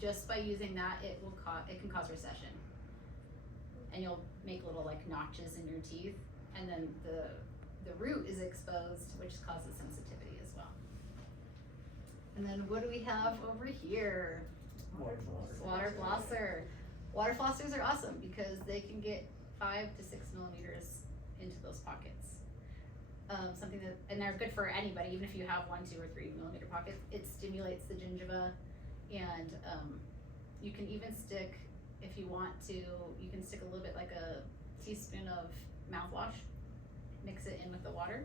just by using that, it can cause recession. And you'll make little like notches in your teeth, and then the root is exposed, which causes sensitivity as well. And then what do we have over here? Water flosser. Water flossers are awesome because they can get 5 to 6 millimeters into those pockets. And they're good for anybody, even if you have 1, 2, or 3 millimeter pockets. It stimulates the gingiva, and you can even stick, if you want to, you can stick a little bit like a teaspoon of mouthwash, mix it in with the water,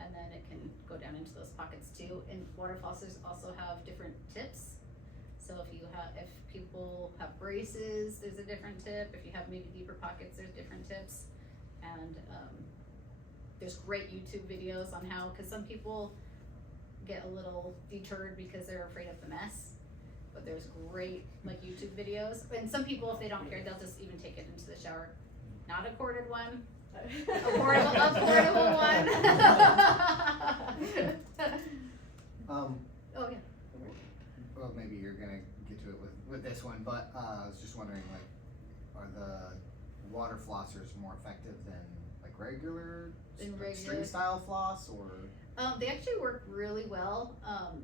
and then it can go down into those pockets too. And water flossers also have different tips. So if people have braces, there's a different tip. If you have maybe deeper pockets, there's different tips. And there's great YouTube videos on how, because some people get a little deterred because they're afraid of the mess. But there's great like YouTube videos. And some people, if they don't care, they'll just even take it into the shower. Not a corded one. A portable one. Oh yeah. Well, maybe you're gonna get to it with this one, but I was just wondering, like, are the water flossers more effective than like regular string style floss, or? They actually work really well.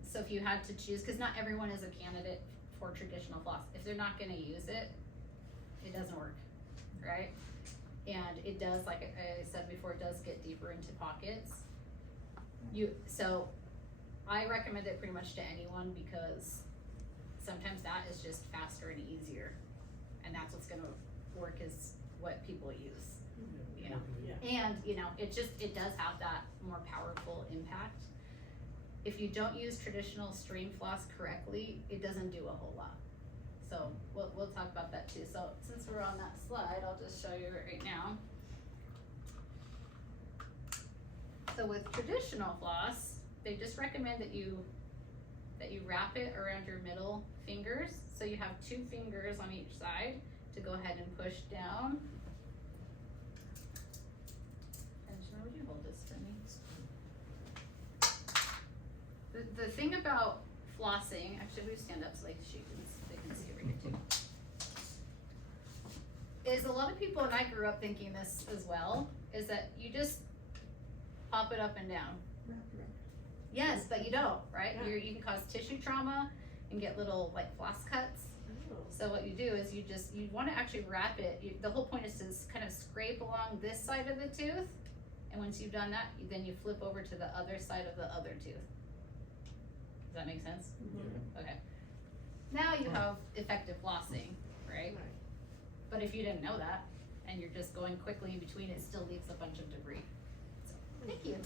So if you had to choose, because not everyone is a candidate for traditional floss. If they're not gonna use it, it doesn't work, right? And it does, like I said before, it does get deeper into pockets. So I recommend it pretty much to anyone because sometimes that is just faster and easier, and that's what's gonna work, is what people use. You know, and you know, it does have that more powerful impact. If you don't use traditional stream floss correctly, it doesn't do a whole lot. So we'll talk about that too. So since we're on that slide, I'll just show you it right now. So with traditional floss, they just recommend that you wrap it around your middle fingers. So you have 2 fingers on each side to go ahead and push down. And would you hold this for me? The thing about flossing, actually we stand up so they can see over here too, is a lot of people, and I grew up thinking this as well, is that you just pop it up and down. Yes, but you don't, right? Yeah. You can cause tissue trauma and get little like floss cuts. Oh. So what you do is you want to actually wrap it. The whole point is to kind of scrape along this side of the tooth, and once you've done that, then you flip over to the other side of the other tooth. Does that make sense? Mm-hmm. Okay. Now you have effective flossing, right? But if you didn't know that, and you're just going quickly in between, it still leaves a bunch of debris. So, thank you.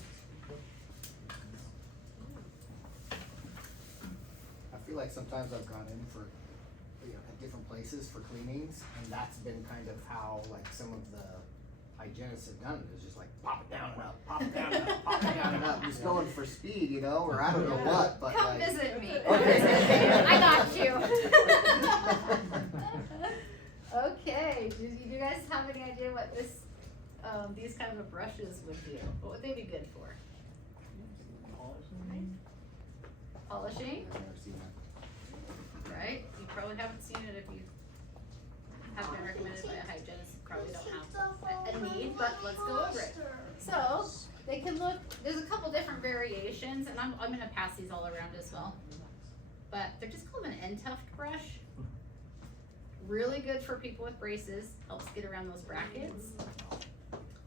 I feel like sometimes I've gone in for, at different places for cleanings, and that's been kind of how like some of the hygienists have done it. Is just like pop it down and up, pop it down and up, pop it down and up. Just going for speed, or I don't know what, but Come like. visit me. Okay. I got you. Okay. Do you guys have any idea what these kind of brushes would do? What would they be good for? Polishing. I've never seen that. Right? You probably haven't seen it if you have been recommended by a hygienist. You probably don't have a need, but let's go over it. So they can look. There's a couple different variations, and I'm going to pass these all around as well. But they're just called an end tuft brush. Really good for people with braces. Helps get around those brackets.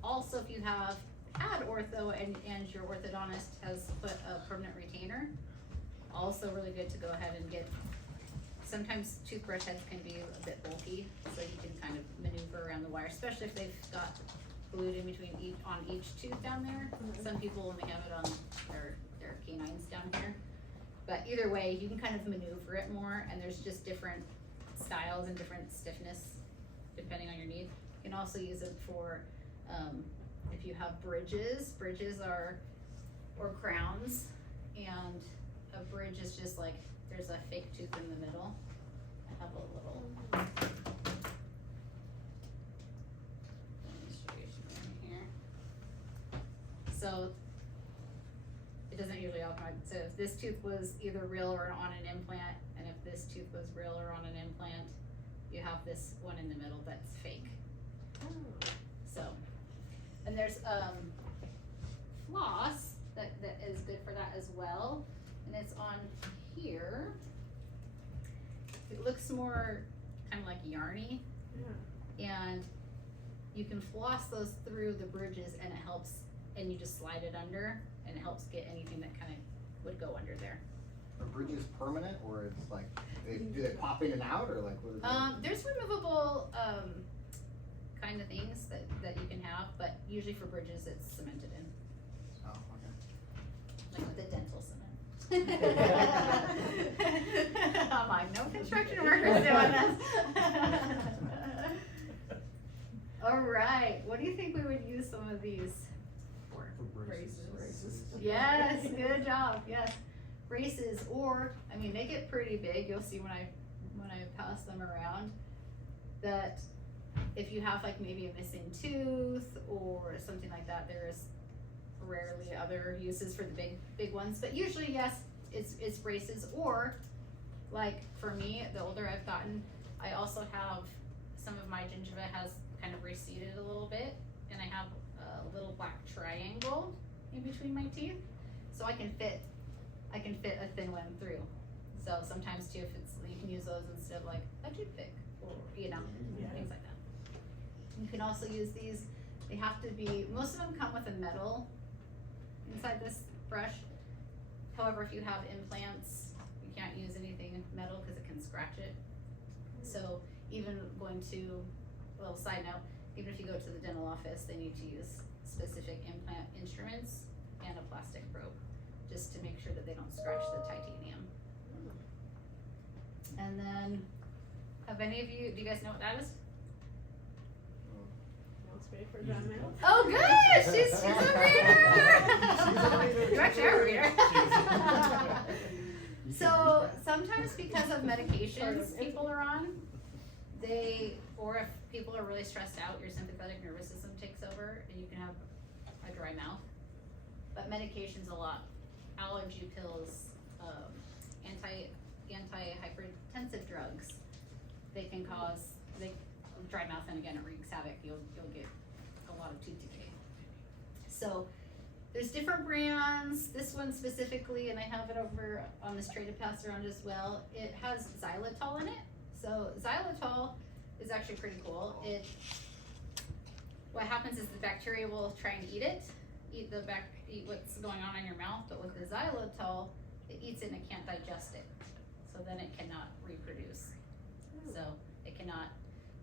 Also, if you have had ortho and your orthodontist has put a permanent retainer, also really good to go ahead and get. Sometimes toothbrush heads can be a bit bulky, so you can kind of maneuver around the wire, especially if they've got glued in between each tooth down there. Some people only have it on their canines down here. But either way, you can kind of maneuver it more, and there's just different styles and different stiffness depending on your needs. You can also use it for if you have bridges. Bridges are, or crowns, and a bridge is just like there's a fake tooth in the middle. I have a little demonstration in here. So it doesn't usually optimize. So if this tooth was either real or on an implant, and if this tooth was real or on an implant. You have this one in the middle that's fake. So, and there's floss that is good for that as well, and it's on here. It looks more kind of like yarny, and you can floss those through the bridges, and it helps, and you just slide it under, and it helps get anything that kind of would go under there. Are bridges permanent, or it's like, do they pop in and out, or like what is it? There's removable kind of things that you can have, but usually for bridges it's cemented in, Oh, okay. like with the dental cement. I'm like, no construction workers doing this. All right, what do you think we would use some of these for? Braces. Yes, good job, yes. Braces, or, I mean, they get pretty big, you'll see when I pass them around, that if you have like maybe a missing tooth or something like that, there's rarely other uses for the big ones, but usually, yes, it's braces, or like for me, the older I've gotten, I also have some of my gingiva has kind of receded a little bit, and I have a little black triangle in between my teeth, so I can fit a thin one through. So sometimes too, if it's, you can use those instead of like a toothpick, or things like that. You can also use these. They have to be, most of them come with a metal inside this brush. However, if you have implants, you can't use anything metal because it can scratch it. So even going to, well, side note, even if you go to the dental office, they need to use specific implant instruments and a plastic probe, just to make sure that they don't scratch the titanium. And then, have any of you, do you guys know what that is? For dry mouth. Oh, good! She's a reader! You actually are a reader. So, sometimes because of medications people are on, or if people are really stressed out, your sympathetic nervous system takes over and you can have a dry mouth. But medications a lot. Allergy pills, antihypertensive drugs, they can cause dry mouth, and again it wreaks havoc. You'll get a lot of tooth decay. So there's different brands. This one specifically, and I have it over on this tray to pass around as well. It has xylitol in it. So xylitol is actually pretty cool. What happens is the bacteria will try and eat what's going on in your mouth, but with the xylitol, it eats it and it can't digest it. So then it cannot reproduce. So it cannot,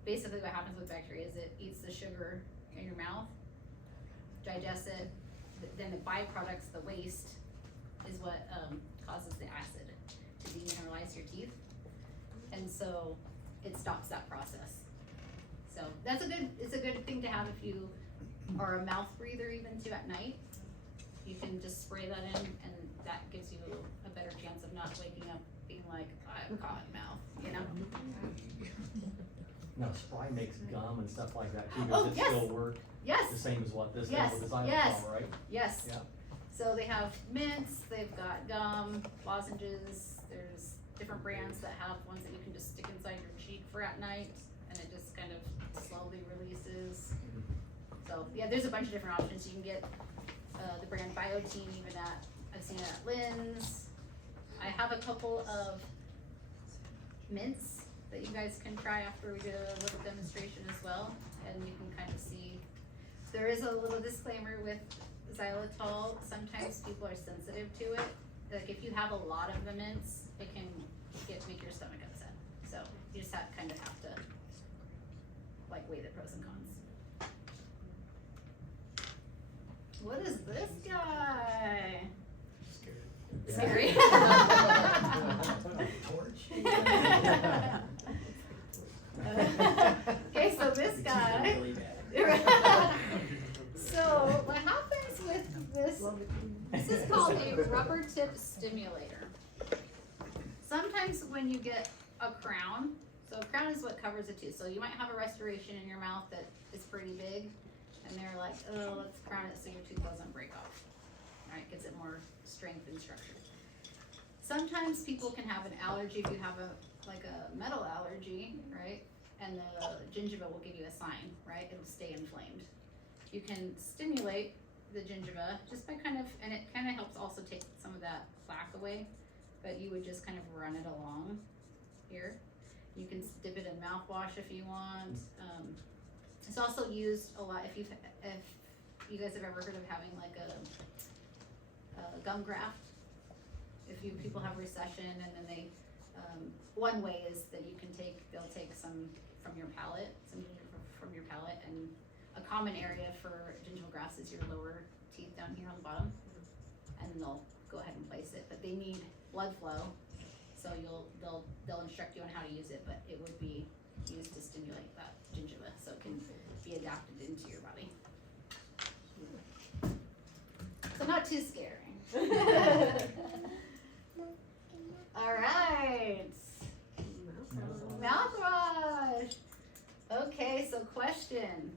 basically what happens with bacteria is it eats the sugar in your mouth, digests it, then the byproducts, the waste, is what causes the acid to demineralize your teeth. And so it stops that process. So it's a good thing to have if you are a mouth breather even too at night. You can just spray that in, and that gives you a better chance of not waking up being like, I have a cotton mouth, you know? Now, spray makes gum and stuff like that too. Oh, Does it yes. still work? Yes. The same as what this Yes. does with the xylitol, Yes. right? Yes. Yeah. So they have mints, they've got gum, lozenges, there's different brands that have ones that you can just stick inside your cheek for at night, and it just kind of slowly releases. So yeah, there's a bunch of different options. You can get the brand Biotine even I've seen it at Lynn's. I have a couple of mints that you guys can try after we do a little demonstration as well, and you can kind of see. There is a little disclaimer with xylitol. Sometimes people are sensitive to it. Like if you have a lot of the mints, it can make your stomach upset. So you just kind of have to like weigh the pros and cons. What is this guy? Scary. Okay, so this guy. So what happens with this is called a rubber tip stimulator. Sometimes when you get a crown, so a crown is what covers a tooth. So you might have a restoration in your mouth that is pretty big, and they're like, oh, let's crown it so your tooth doesn't break off. All right, gives it more strength and structure. Sometimes people can have an allergy if you have a metal allergy, right? And the gingiva will give you a sign, right? It'll stay inflamed. You can stimulate the gingiva just by and it kind of helps also take some of that plaque away, but you would just kind of run it along here. You can dip it in mouthwash if you want. It's also used a lot if you guys have ever heard of having like a gum graft. If people have recession and then they, one way is that they'll take some from your palate, and a common area for gingival grafts is your lower teeth down here on the bottom, and they'll go ahead and place it, but they need blood flow, so they'll instruct you on how to use it, but it would be used to stimulate that gingiva, so it can be adapted into your body. So not too scary. All right. Mouthwash. Okay, so question.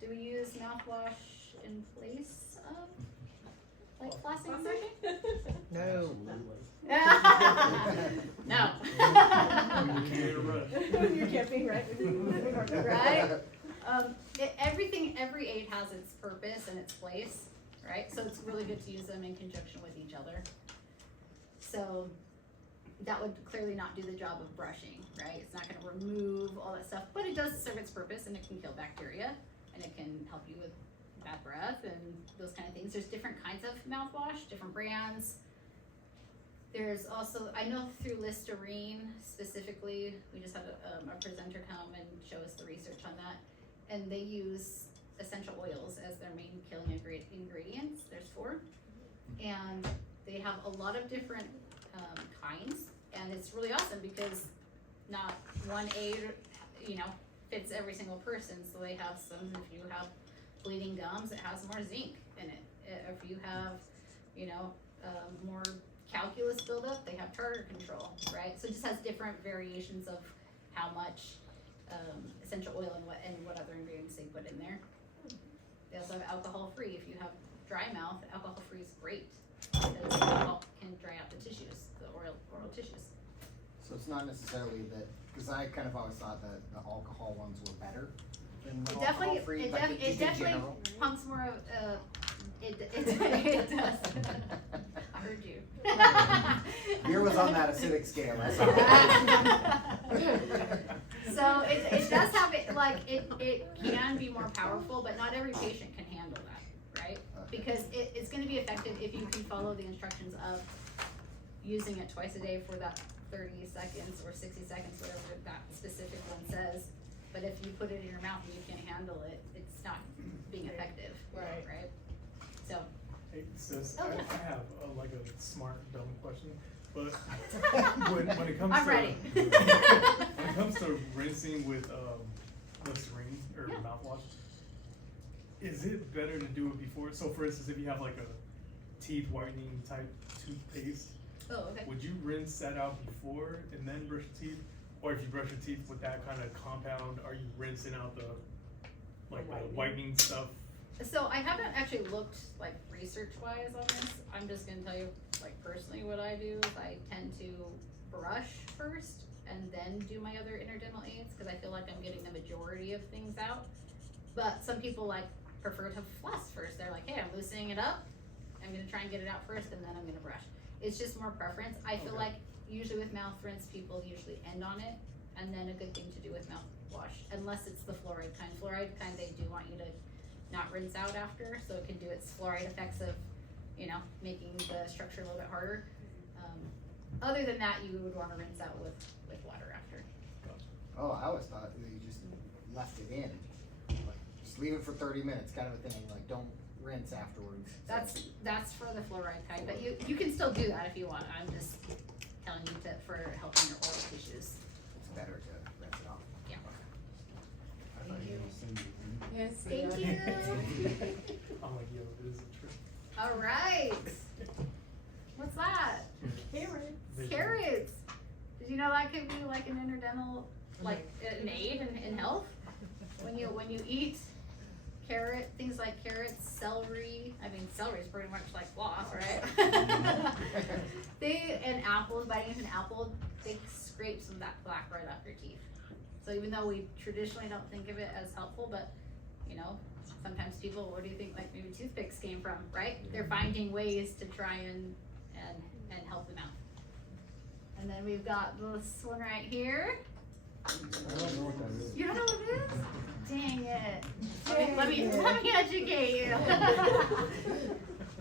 Do we use mouthwash in place of like flossing and brushing? No. No. You can't be right. Right? Every aid has its purpose and its place, right? So it's really good to use them in conjunction with each other. So that would clearly not do the job of brushing, right? It's not gonna remove all that stuff, but it does serve its purpose, and it can kill bacteria, and it can help you with bad breath and those kind of things. There's different kinds of mouthwash, different brands. There's also, I know through Listerine specifically, we just had a presenter come and show us the research on that, and they use essential oils as their main killing ingredients. There's 4, and they have a lot of different kinds, and it's really awesome because not one aid, fits every single person. So they have some, if you have bleeding gums, it has more zinc in it. If you have, more calculus buildup, they have tartar control, right? So it just has different variations of how much essential oil and what other ingredients they put in there. They also have alcohol free. If you have dry mouth, alcohol free is great because alcohol can dry out the tissues, the oral tissues. So it's not necessarily that, because I kind of always thought that the alcohol ones were better than the alcohol-free, It like definitely in general. pumps more of, it does. I heard you. Beer was on that acidic scale, that's all. So it does have it, like, it can be more powerful, but not every patient can handle that, right? Okay. Because it's gonna be effective if you can follow the instructions of using it twice a day for that 30 seconds or 60 seconds, whatever that specific one says. But if you put it in your mouth and you can't handle it, it's not being effective, right? So. Hey sis, Okay. I have a smart dumb question, but when it comes I'm to ready. when it comes to rinsing with Listerine or Yeah. mouthwash, is it better to do it before? So for instance, if you have like a teeth whitening type toothpaste, Oh, okay. would you rinse that out before and then brush your teeth? Or if you brush your teeth with that kind of compound, are you rinsing out the whitening stuff? So I haven't actually looked like research wise on this. I'm just gonna tell you like personally what I do is I tend to brush first and then do my other interdental aids because I feel like I'm getting the majority of things out. But some people prefer to floss first. They're like, hey, I'm loosening it up. I'm gonna try and get it out first and then I'm gonna brush. It's just more preference. I feel like usually with mouth rinse, people usually end on it, and then a good thing to do with mouthwash, unless it's the fluoride kind. Fluoride kind, they do want you to not rinse out after, so it can do its fluoride effects of, making the structure a little bit harder. Other than that, you would want to rinse out with water after. Oh, I always thought that you just left it in, like, just leave it for 30 minutes, kind of a thing, like, don't rinse afterwards. That's for the fluoride kind, but you can still do that if you want. I'm just telling you for helping your oral tissues. It's better to rinse it off. Yeah. I thought you were sending it. Yes. Thank you. I'm like, yo, this is a trip. All right. What's that? Carrots. Carrots. Did you know that could be like an interdental, like an aid in health? When you eat things like carrots, celery. I mean, celery is pretty much like floss, right? And apples, biting into an apple, they scrape some of that plaque right off your teeth. So even though we traditionally don't think of it as helpful, but you know, sometimes people, where do you think like maybe toothpicks came from, right? They're finding ways to try and help them out. And then we've got this one right here. I don't know what that is. You don't know what it is? Dang it. Let me educate you.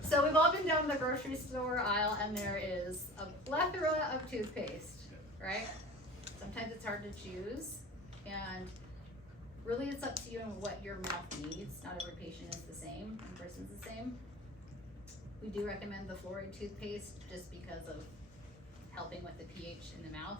So we've all been down the grocery store aisle and there is a plethora of toothpaste, right? Sometimes it's hard to choose, and really it's up to you and what your mouth needs. Not every patient is the same, every person's the same. We do recommend the fluoride toothpaste just because of helping with the pH in the mouth.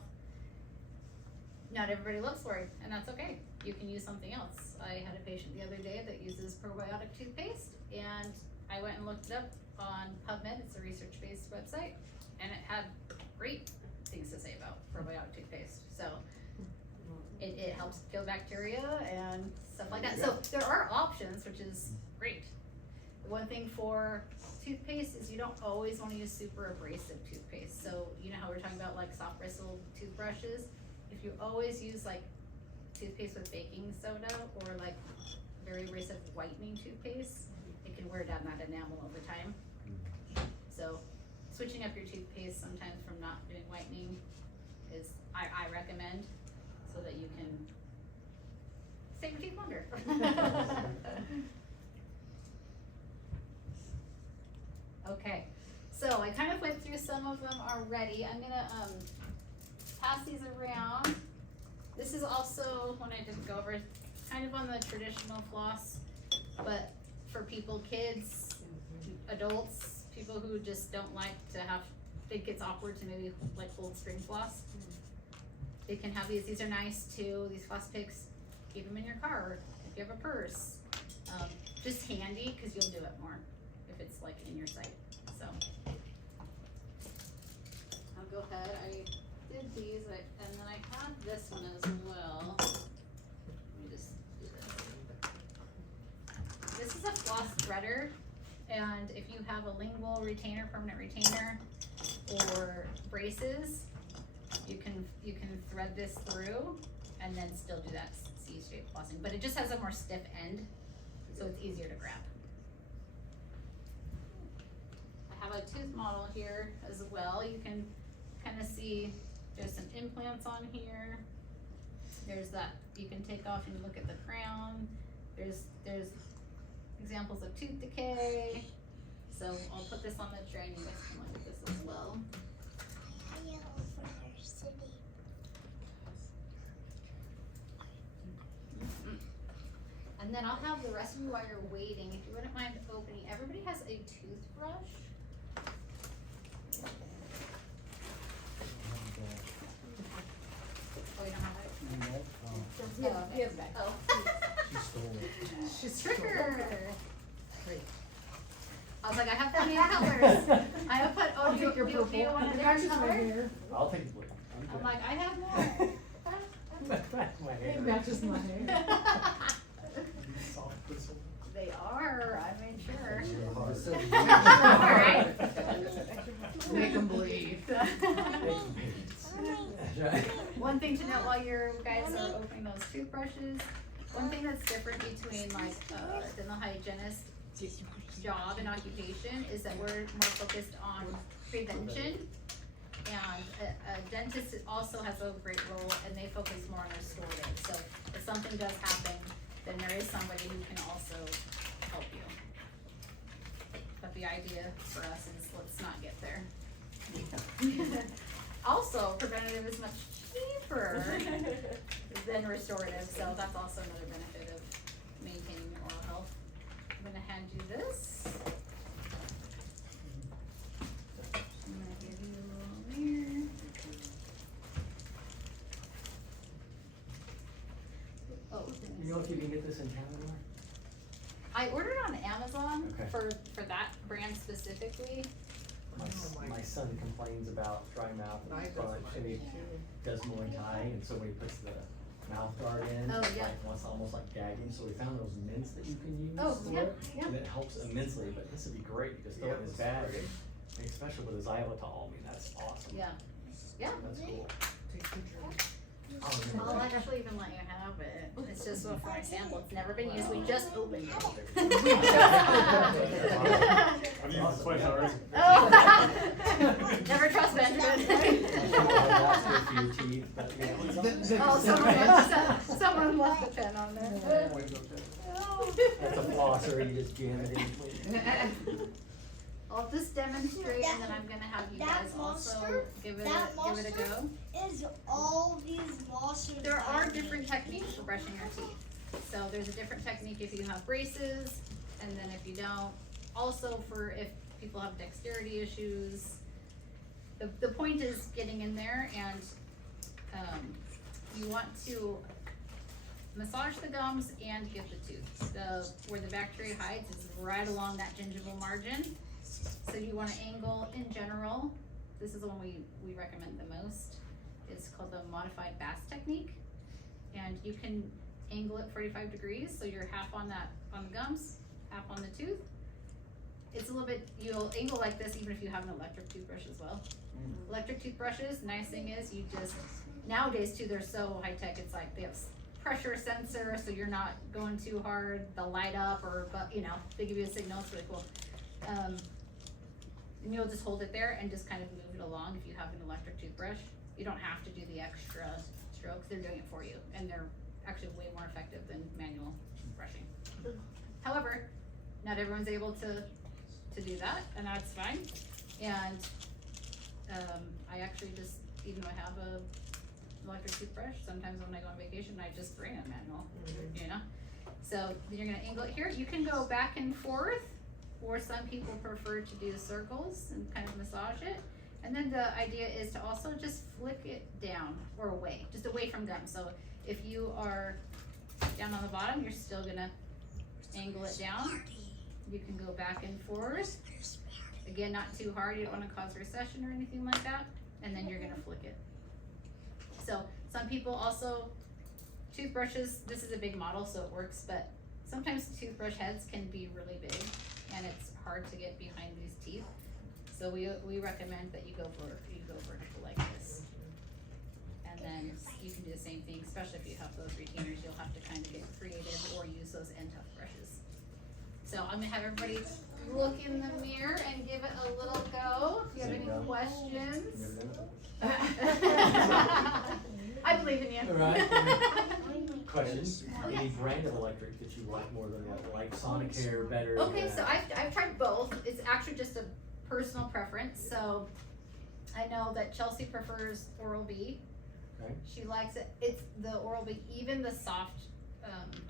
Not everybody loves fluoride, and that's okay. You can use something else. I had a patient the other day that uses probiotic toothpaste, and I went and looked it up on PubMed. It's a research-based website, and it had great things to say about probiotic toothpaste. So it helps kill bacteria and stuff like that. So there are options, which is great. The one thing for toothpaste is you don't always want to use super abrasive toothpaste. So you know how we're talking about like soft bristle toothbrushes? If you always use like toothpaste with baking soda or like very abrasive whitening toothpaste, it can wear down that enamel over time. So switching up your toothpaste sometimes from not doing whitening is, I recommend, so that you can save your teeth longer. Okay, so I kind of went through some of them already. I'm gonna pass these around. This is also one I didn't go over, kind of on the traditional floss, but for people, kids, adults, people who just don't like to think it's awkward to maybe like hold string floss. They can have these are nice too, these floss picks, keep them in your car, or if you have a purse. Just handy, cause you'll do it more if it's like in your sight, so. I'll go ahead, I did these, and then I had this one as well. Let me just do this. This is a floss threader, and if you have a lingual retainer, permanent retainer, or braces, you can thread this through and then still do that C-shaped flossing, but it just has a more stiff end, so it's easier to grab. I have a tooth model here as well. You can kind of see there's some implants on here. There's that you can take off and look at the crown. There's examples of tooth decay. So I'll put this on the tray and you guys can look at this as well. And then I'll have the rest of you while you're waiting, if you wouldn't mind opening, everybody has a toothbrush. Oh, you don't have it? He has a bag. Oh. She stole it. She's Tricker. Great. I was like, I have plenty of colors. I have put, oh, I'll do take your you purple. want a The different matches color? right here. I'll take the blue. I'm like, I have more. My hair. It matches my hair. These soft bristle. They are, I made sure. Alright. Make them bleed. One thing to note while you guys are opening those toothbrushes, one thing that's different between like dental hygienist job and occupation is that we're more focused on prevention, and a dentist also has a great role, and they focus more on restorative. So if something does happen, then there is somebody who can also help you. But the idea for us is let's not get there. Also, preventative is much cheaper than restorative, so that's also another benefit of maintaining your oral health. I'm gonna hand you this. I'm gonna give you a little here. Oh, You know if you can get this in Canada? I ordered on Amazon Okay. for that brand specifically. My son complains about dry mouth and Mine sponge, does and he mine too. does Muay Thai, and so when he puts the mouth guard in. Oh, yeah. Like once almost like gagging, so we found those mints that you can use Oh, for yeah, it. yeah. And it helps immensely, but this would be great, you just throw it in his bag, and especially with his xylitol, I mean, that's awesome. Yeah. Yeah. That's cool. Oh, I'll man. actually even let you have it. It's just for my sample. It's never been used. We just opened it. I've used it twice already. Oh. Never trust Benjamin. I'm sure that's good for your teeth, but you know, it's Oh, someone left the pen on there. That's a flosser, you just jam it in between. I'll just demonstrate and then I'm gonna have you guys also give it a go. Is all these monsters. There are different techniques for brushing your teeth. So there's a different technique if you have braces, and then if you don't. Also for if people have dexterity issues. The point is getting in there and you want to massage the gums and get the tooth. Where the bacteria hides is right along that gingival margin. So you want to angle in general. This is the one we recommend the most. It's called the modified Bass technique. And you can angle it 45 degrees. So you're half on the gums, half on the tooth. It's a little bit, you'll angle like this even if you have an electric toothbrush as well. Electric toothbrushes, nice thing is you just, nowadays too, they're so high tech. It's like they have pressure sensor, so you're not going too hard. They'll light up but you know, they give you a signal. It's really cool. And you'll just hold it there and just kind of move it along if you have an electric toothbrush. You don't have to do the extra strokes, they're doing it for you, and they're actually way more effective than manual brushing. However, not everyone's able to do that, and that's fine. And I actually just, even though I have a electric toothbrush, sometimes when I go on vacation, I just bring a manual, you know? So you're gonna angle it here. You can go back and forth, or some people prefer to do circles and kind of massage it. And then the idea is to also just flick it down or away, just away from them. So if you are down on the bottom, you're still gonna angle it down. You can go back and forth. Again, not too hard, you don't wanna cause recession or anything like that. And then you're gonna flick it. So some people also, toothbrushes, this is a big model so it works, but sometimes toothbrush heads can be really big and it's hard to get behind these teeth. So we recommend that you go vertical like this. And then you can do the same thing, especially if you have those retainers, you'll have to kind of get creative or use those end tough brushes. So I'm gonna have everybody look in the mirror and give it a little go. If you have any questions. I believe in you. Right. Questions? Any brand of electric that you like more than the other, like Sonicare better? Okay, so I've tried both. It's actually just a personal preference. So I know that Chelsea prefers Oral-B. Okay. She likes it. It's the Oral-B, even the soft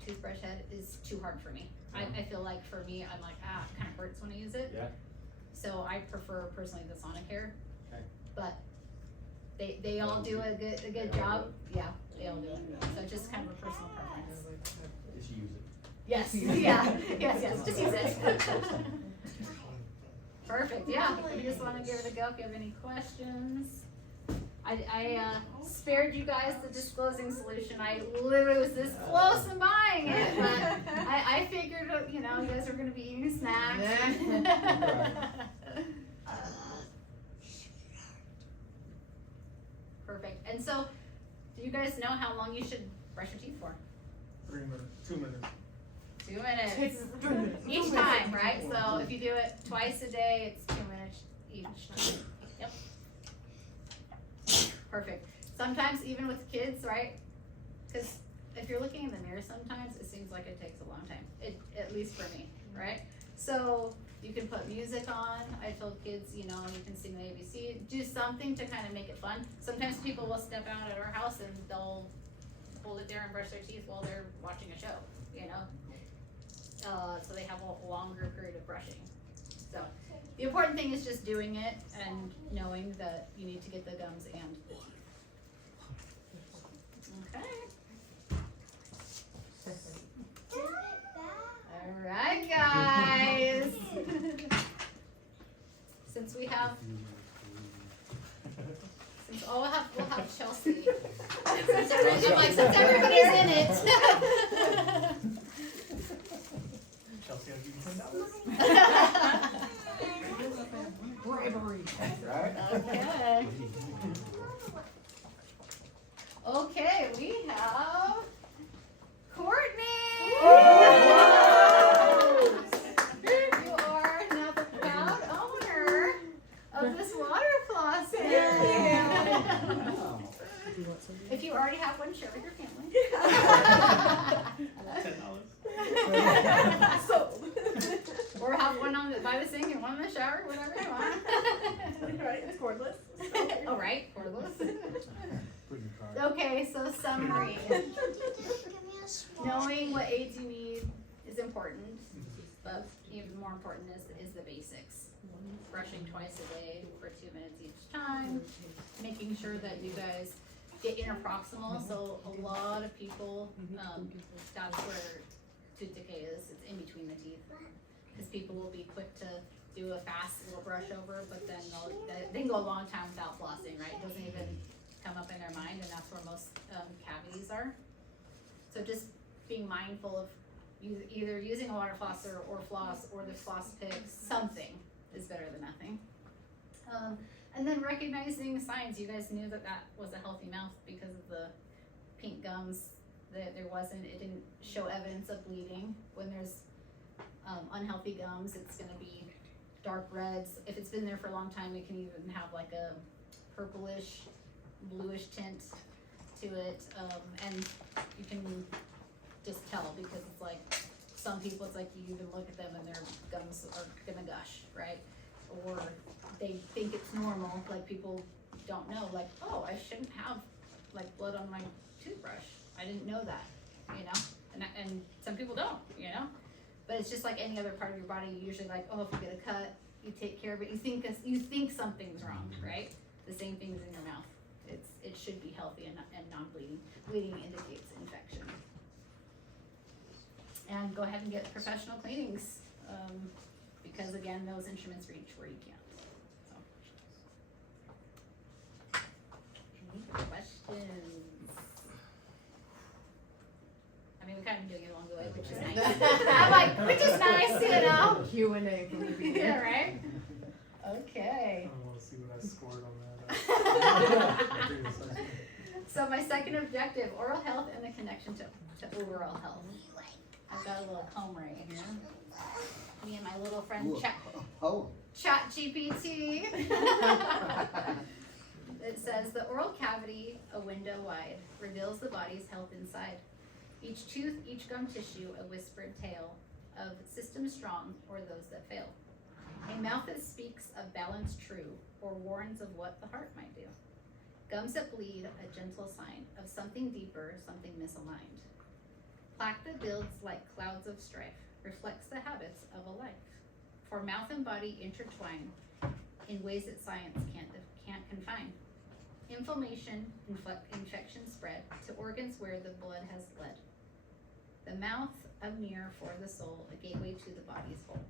toothbrush head is too hard for me. I feel like for me, I'm like, it kind of hurts when I use it. Yeah. So I prefer personally the Sonicare. Okay. But they all do a good job. Yeah, they all do it. So it's just kind of a personal preference. Just use it. Yes, yeah, yes, just use it. Perfect, yeah. We just want to give it a go if you have any questions. I spared you guys the disclosing solution. I literally was this close to buying it, but I figured, you know, you guys were going to be eating snacks. Perfect. And so, do you guys know how long you should brush your teeth for? 3 minutes, 2 minutes. 2 minutes. Each time, right? So if you do it twice a day, it's 2 minutes each time. Yep. Perfect. Sometimes even with kids, right? Because if you're looking in the mirror sometimes, it seems like it takes a long time. At least for me, right? So you can put music on. I told kids, you know, you can sing the ABC. Do something to kind of make it fun. Sometimes people will step out at our house and they'll hold it there and brush their teeth while they're watching a show, you know? So they have a longer period of brushing. So the important thing is just doing it and knowing that you need to get the gums and the teeth. Okay. All right, guys. Since we'll have Chelsea. Since I'm like, since everybody's in it. Chelsea, I'll give you $10. Bribery. Right? Okay. Okay, we have Courtney. You are now the proud owner of this water closet. Wow. If you already have one, share with your family. $10. Or have one on by the sink and one in the shower, whatever you want. Right, it's cordless. Oh, right, cordless. Put in the car. Okay, so summary. Give me a small Knowing what aids you need is important, but even more important is the basics. Brushing twice a day for 2 minutes each time, making sure that you guys get interproximal, so a lot of people, that's where tooth decay is, it's in between the teeth. Because people will be quick to do a fast little brush over, but then they can go a long time without flossing, right? It doesn't even come up in their mind, and that's where most cavities are. So just being mindful of either using a water flosser or floss or the floss pick, something is better than nothing. And then recognizing signs. You guys knew that was a healthy mouth because of the pink gums. That it didn't show evidence of bleeding. When there's unhealthy gums, it's gonna be dark reds. If it's been there for a long time, it can even have like a purplish, bluish tint to it. And you can just tell because it's like, some people, it's like you even look at them and their gums are gonna gush, right? Or they think it's normal, like people don't know, like, oh, I shouldn't have like blood on my toothbrush. I didn't know that, you know? And some people don't, you know? But it's just like any other part of your body. You usually like, oh, if you get a cut, you take care of it. You think something's wrong, right? The same thing is in your mouth. It should be healthy and non-bleeding. Bleeding indicates infection. And go ahead and get professional cleanings, because again, those instruments reach where you can't. So. Questions? I mean, we kind of doing it along the way, which is nice. I'm like, which is nice, you know? Q&A from the beginning. Yeah, right? Okay. I wanna see what I scored on that. So my second objective, oral health and the connection to overall health. I've got a little comb right here. Me and my little friend Ooh, oh. Chat GPT. It says the oral cavity, a window wide, reveals the body's health inside. Each tooth, each gum tissue, a whispered tale of systems strong or those that fail. A mouth that speaks of balance true or warns of what the heart might do. Gums that bleed, a gentle sign of something deeper, something misaligned. Plaque that builds like clouds of strife reflects the habits of a life. For mouth and body intertwine in ways that science can't confine. Inflammation, infection spread to organs where the blood has bled. The mouth, a mirror for the soul, a gateway to the body's whole.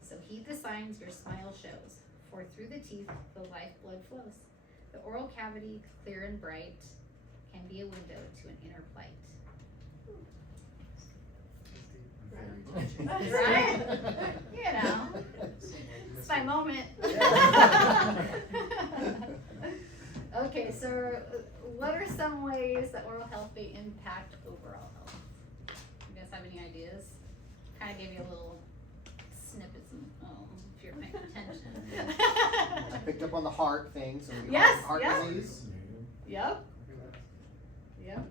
So heed the signs your smile shows, for through the teeth the lifeblood flows. The oral cavity, clear and bright, can be a window to an inner plight. Right? You know, it's my moment. Okay, so what are some ways that oral health may impact overall health? You guys have any ideas? Kind of gave you a little snippets, if you're paying attention. I picked up on the heart thing, so we Yes, heart yeah. disease. Yep. Yep.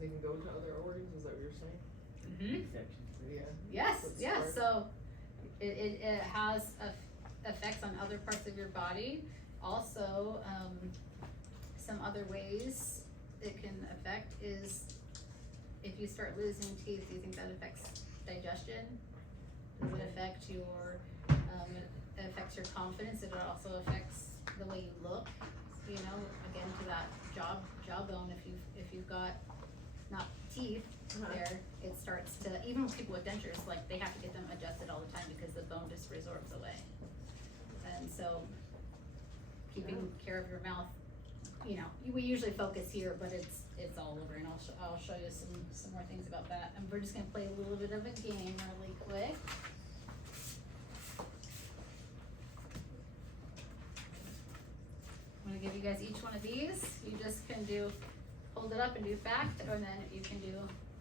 They can go to other organs, is that what you're saying? Mm-hmm. Yeah. Yes, That's yes, smart. so it has effects on other parts of your body. Also, some other ways it can affect is if you start losing teeth, do you think that affects digestion? Does it affect your, it affects your confidence? It also affects the way you look, you know, again to that jawbone, if you've got not teeth there, it starts to, even with people with dentures, like they have to get them adjusted all the time because the bone just resorbs away. And so keeping care of your mouth you know, we usually focus here, but it's all over, and I'll show you some more things about that. And we're just gonna play a little bit of a game really quick. I'm gonna give you guys each one of these. You just can do, hold it up and do fact, or then you can do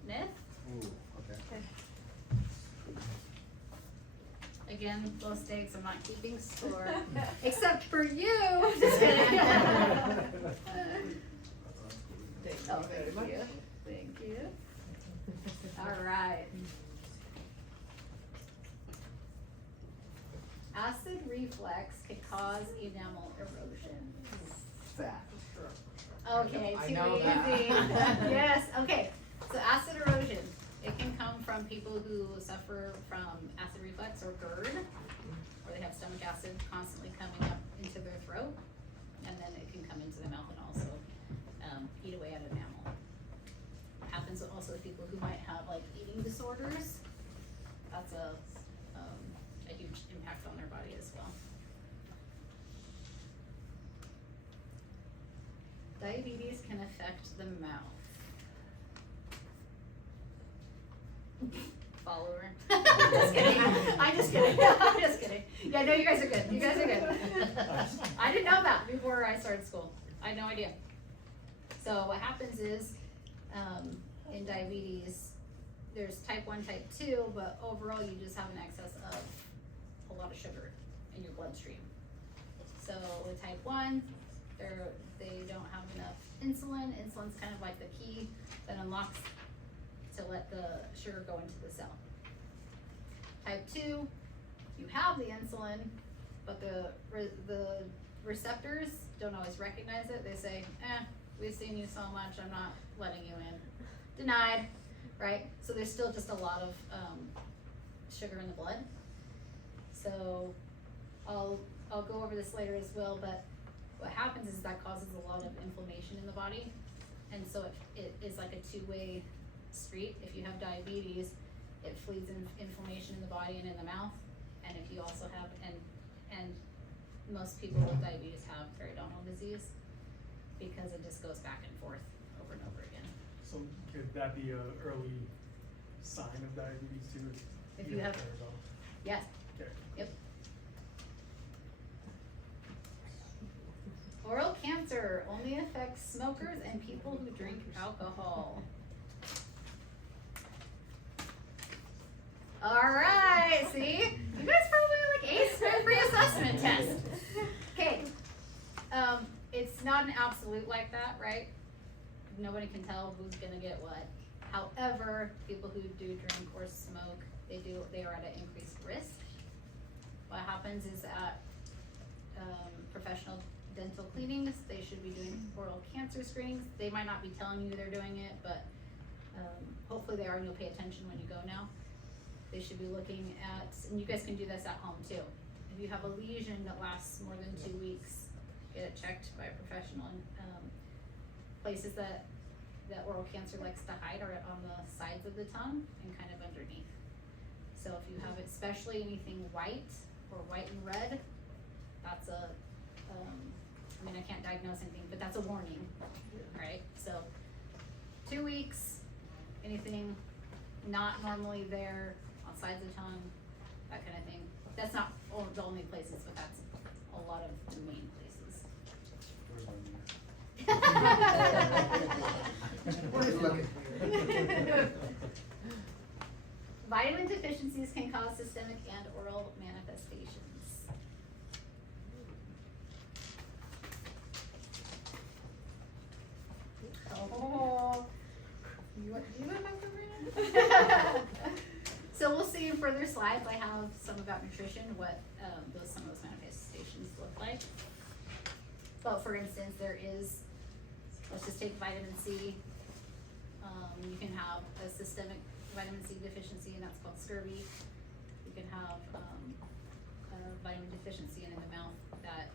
myth. Ooh, okay. Again, low stakes, I'm not keeping score, except for you. Just kidding. Oh, thank you, thank you. All right. Acid reflux can cause enamel erosion. Fact. Okay, I too know easy. that. Yes, okay. So acid erosion, it can come from people who suffer from acid reflux or GERD, or they have stomach acid constantly coming up into their throat, and then it can come into the mouth and also eat away at enamel. It happens also with people who might have like eating disorders. That's a huge impact on their body as well. Diabetes can affect the mouth. Follower. Just kidding. I'm just kidding. I'm just kidding. Yeah, no, you guys are good. You guys are good. I didn't know that before I started school. I had no idea. So what happens is, in diabetes, there's type 1, type 2, but overall you just have an excess of a lot of sugar in your bloodstream. So with type 1, they don't have enough insulin. Insulin's kind of like the key that unlocks to let the sugar go into the cell. Type 2, you have the insulin, but the receptors don't always recognize it. They say, we've seen you so much, I'm not letting you in. Denied, right? So there's still just a lot of sugar in the blood. So I'll go over this later as well, but what happens is that causes a lot of inflammation in the body, and so it is like a two-way street. If you have diabetes, it feeds inflammation in the body and in the mouth, and if you also have, and most people with diabetes have periodontal disease, because it just goes back and forth over and over again. So could that be a early sign of diabetes too? If you have, yes. Okay. Yep. Oral cancer only affects smokers and people who drink alcohol. Alright, see? You guys probably like aced every assessment test. Okay. It's not an absolute like that, right? Nobody can tell who's gonna get what. However, people who do drink or smoke, they are at an increased risk. What happens is at professional dental cleanings, they should be doing oral cancer screenings. They might not be telling you they're doing it, but hopefully they are, and you'll pay attention when you go now. They should be looking at, and you guys can do this at home too. If you have a lesion that lasts more than 2 weeks, get it checked by a professional. And places that oral cancer likes to hide are on the sides of the tongue and kind of underneath. So if you have especially anything white or white and red, that's a, I mean, I can't diagnose anything, but that's a warning, right? So 2 weeks, anything not normally there on sides of the tongue, that kind of thing. That's not the only places, but that's a lot of the main places. Where's looking? Vitamin deficiencies can cause systemic and oral manifestations. Oh, you want to have to So we'll see in further slides. I have some about nutrition, what some of those manifestations look like. But for instance, there is, let's just take vitamin C. You can have a systemic vitamin C deficiency, and that's called scurvy. You can have a vitamin deficiency in the mouth that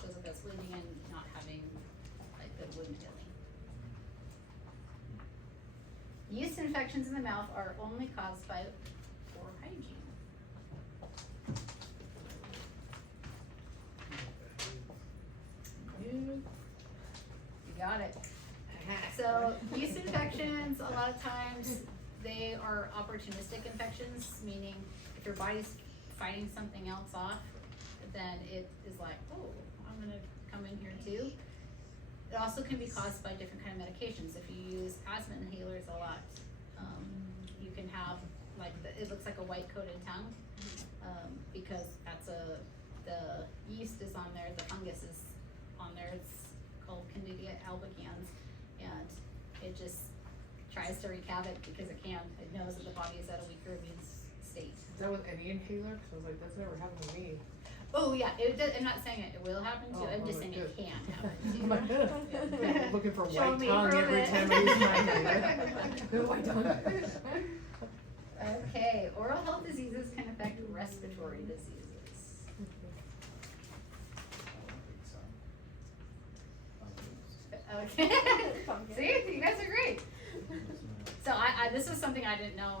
shows up as bleeding and not having like good wound healing. Yeast infections in the mouth are only caused by poor hygiene. got it. So yeast infections, a lot of times, they are opportunistic infections, meaning if your body's fighting something else off, then it is like, oh, I'm gonna come in here too. It also can be caused by different kind of medications. If you use asthma inhalers a lot, you can have like, it looks like a white coated tongue, because the yeast is on there, the fungus is on there, it's called Candida albicans, and it just tries to wreak havoc because it can. It knows that the body is at a weaker immune state. Is that with any inhaler? Cause I was like, that's never happened to me. Oh yeah, it does, I'm not saying it will happen to you, I'm just saying it can happen to you. I'm looking for Show white me, tongue prove every it. time I use my inhaler. White tongue. Okay, oral health diseases can affect respiratory diseases. Okay. See, you guys are great. So I this was something I didn't know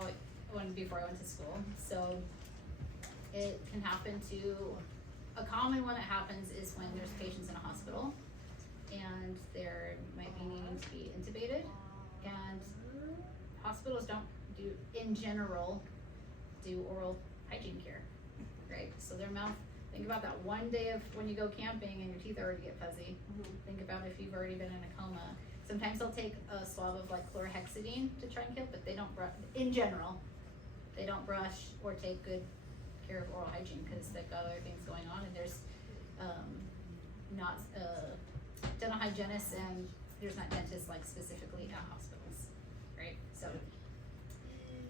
before I went to school. So it can happen to, a common one that happens is when there's patients in a hospital and there might be needing to be intubated, and hospitals don't do, in general, do oral hygiene care, right? So their mouth, think about that one day of when you go camping and your teeth already get fuzzy. Think about if you've already been in a coma. Sometimes they'll take a swab of like chlorhexidine to try and kill, but they don't brush, in general, they don't brush or take good care of oral hygiene because they've got other things going on, and there's not dental hygienists, and there's not dentists like specifically at hospitals, right? So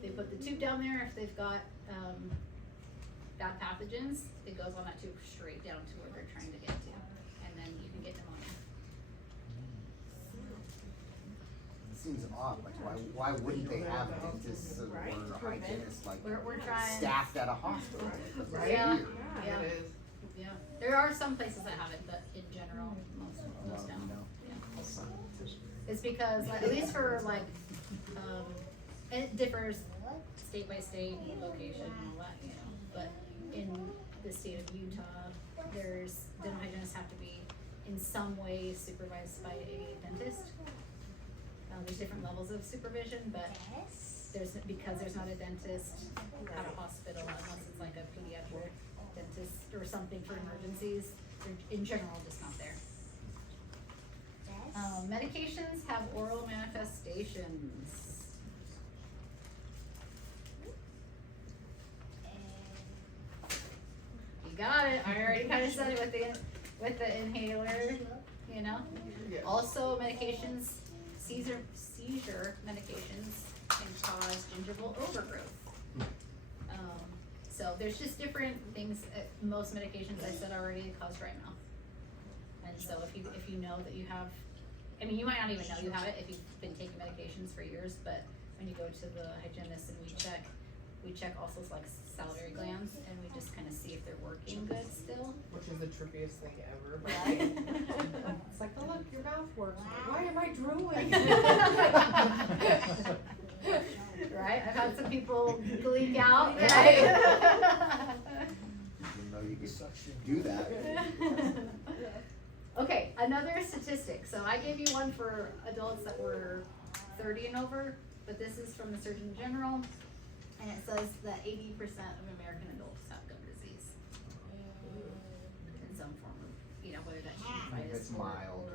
they put the tube down there. If they've got bad pathogens, it goes on that tube straight down to where they're trying to get to, and then you can get pneumonia. It seems odd, like why wouldn't they have dentists or hygienists like We're trying. staffed at a hospital? Right? Yeah. Weird. Yeah. It is. Yeah, there are some places that have it, but in general, most don't. No. Yeah. It's because, like, at least for like, and it differs state by state, location and all that, you know, but in the state of Utah, there's, dental hygienists have to be in some way supervised by a dentist. There's different levels of supervision, but because there's not a dentist at a hospital, unless it's like a pediatric dentist or something for emergencies, they're in general just not there. Medications have oral manifestations. You got it. I already kind of said it with the inhaler, you know. Yeah. Also, medications, seizure medications can cause gingival overgrowth. So there's just different things. Most medications I said already cause dry mouth. And so if you know that you have, I mean, you might not even know you have it if you've been taking medications for years, but when you go to the hygienist and we check also like salivary glands, and we just kind of see if they're working good still. Which is the trippiest thing ever. Right? It's like, oh look, your mouth works. Why am I drooling? Right? I've had some people leak out. Yeah. Right? Didn't know you could do that. Okay, another statistic. So I gave you one for adults that were 30 and over, but this is from the Surgeon General, and it says that 80% of American adults have gum disease in some form of, you know, whether that's gingivitis It's mild.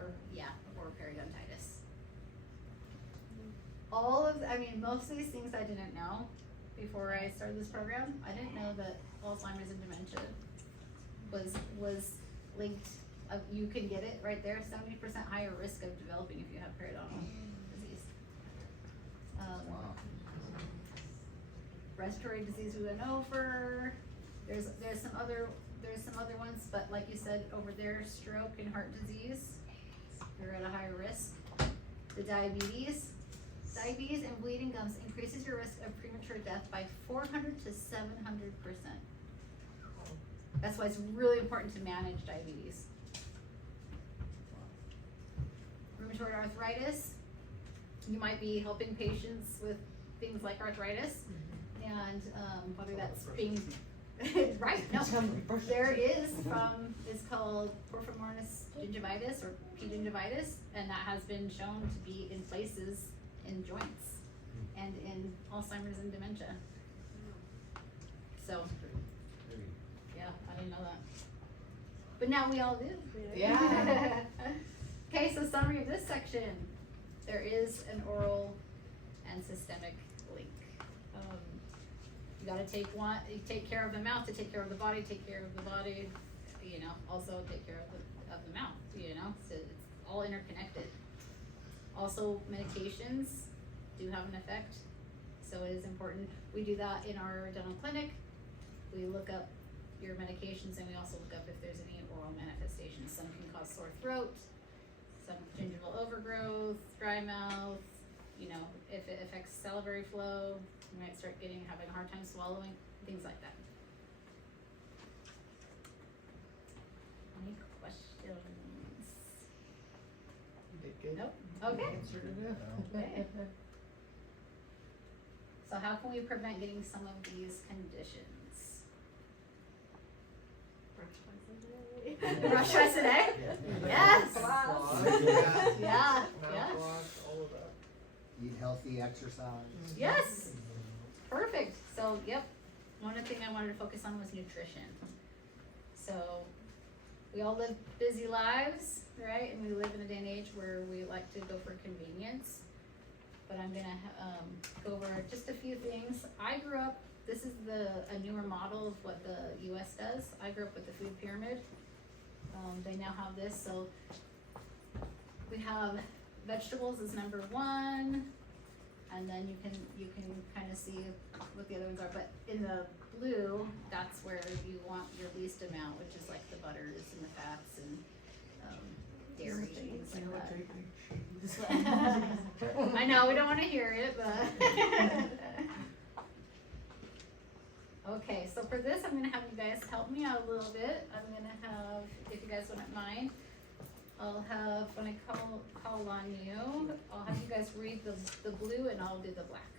or periodontitis. Most of these things I didn't know before I started this program. I didn't know that Alzheimer's and dementia was linked. You can get it right there, 70% higher risk of developing if you have periodontal disease. Wow. Respiratory disease we went over. There's some other ones, but like you said over there, stroke and heart disease, you're at a higher risk. The diabetes and bleeding gums increases your risk of premature death by 400 to 700%. That's why it's really important to manage diabetes. Rheumatoid arthritis, you might be helping patients with things like arthritis, and whether that's being Right, no, there is it's called porphyromonas gingivitis or P. gingivitis, and that has been shown to be in places in joints and in Alzheimer's and dementia. So, yeah, I didn't know that. But now we all do. Yeah. Okay, so summary of this section. There is an oral and systemic link. You gotta you take care of the mouth to take care of the body, take care of the body, also take care of the mouth, so it's all interconnected. Also, medications do have an effect, so it is important. We do that in our dental clinic. We look up your medications and we also look up if there's any oral manifestations. Some can cause sore throat, some gingival overgrowth, dry mouth, if it affects salivary flow, you might start having a hard time swallowing, things like that. Any questions? You did good. Nope. Okay. Answered it. Okay. So how can we prevent getting some of these conditions? Brush twice a day? Yes. Floss. Yeah. Mouthwash, all of that. Eat healthy, exercise. Yes. Perfect. So, yep. One thing I wanted to focus on was nutrition. So, we all live busy lives, right? And we live in a day and age where we like to go for convenience. But I'm gonna go over just a few things. I grew up. This is a newer model of what the U.S. does. I grew up with the food pyramid. They now have this. So we have vegetables is number one, and then you can kind of see what the other ones are. But in the blue, that's where you want your least amount, which is like the butters and the fats and dairy and things like that. I know we don't want to hear it, but. Okay, so for this, I'm gonna have you guys help me out a little bit. I'm gonna have, if you guys wouldn't mind, I'll have, when I call on you, I'll have you guys read the blue and I'll do the black.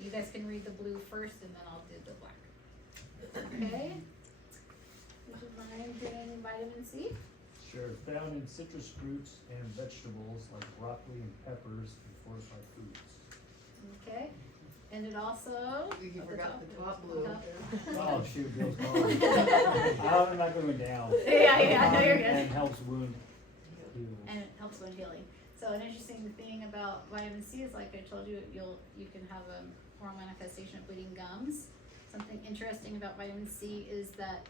You guys can read the blue first and then I'll do the black. Okay? Would you mind doing vitamin C? Sure, found in citrus fruits and vegetables like broccoli and peppers and fortified foods. Okay, and it also. You at forgot the top the blue. Oh, shoot, Bill's calling. I'm not going down. Yeah, no, you're good. And helps wound heal. And it helps wound healing. So an interesting thing about vitamin C is, like I told you, you can have an oral manifestation of bleeding gums. Something interesting about vitamin C is that